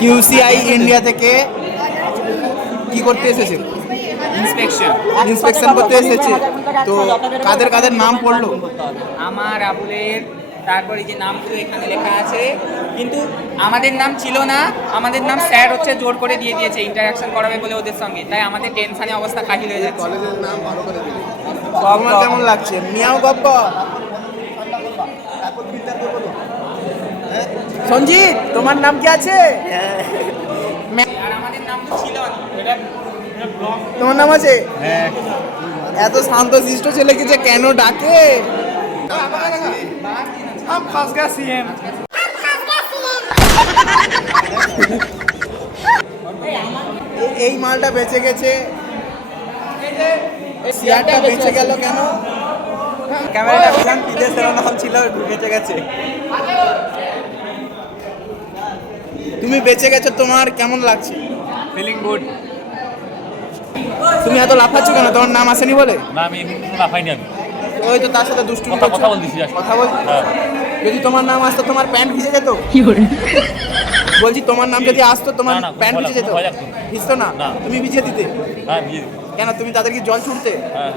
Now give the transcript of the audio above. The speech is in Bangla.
কিউসিআই ইন্ডিয়া থেকে কি করতে এসেছে? ইন্সপেকশন করতে এসেছে। তো কাদের কাদের নাম পড়লো? আমার আবুলের, তারপরে যে নামগুলো এখানে লেখা আছে, কিন্তু আমাদের নাম ছিল না। আমাদের নাম স্যার হচ্ছে জোর করে দিয়ে দিয়েছে ইন্টারাকশন করাবে বলে ওদের সঙ্গে, তাই আমাদের টেনশনে অবস্থা কাহিল হয়ে যাচ্ছে। তোমার কেমন লাগছে? মিয়াও গপ্পা সঞ্জিত, তোমার নাম কি আছে? আর আমাদের নাম তো ছিল না। তোমার নাম আছে? এত শান্ত শিষ্ট ছেলেকে যে কেন ডাকে? এই মালটা বেঁচে গেছে, সিয়ারটা বেঁচে গেল কেন? ক্যামেরাটা বিধান বিদেশের নাম ছিল, বেঁচে গেছে। তুমি বেঁচে গেছো, তোমার কেমন লাগছে? Feeling good. তুমি এত লাফাচ্ছ কেন? তোমার নাম আসেনি বলে? না, আমি লাফাইনি। আমি ওই তো তার সাথে দুষ্টুমি কথা করছো। বলতেছি। কথা বল। হ্যাঁ। যদি তোমার নাম আসতো তোমার প্যান্ট ভিজে যেত? বলছি তোমার নাম যদি আসতো তোমার না, না, প্যান্ট ভয় ভিজে যেত? ভয় লাগতো। ভিজতো না? না। তুমি ভিজিয়ে দিতে? হ্যাঁ, বিয়ে দিবি। কেন, তুমি তাদেরকে জল ছুটতে? হ্যাঁ।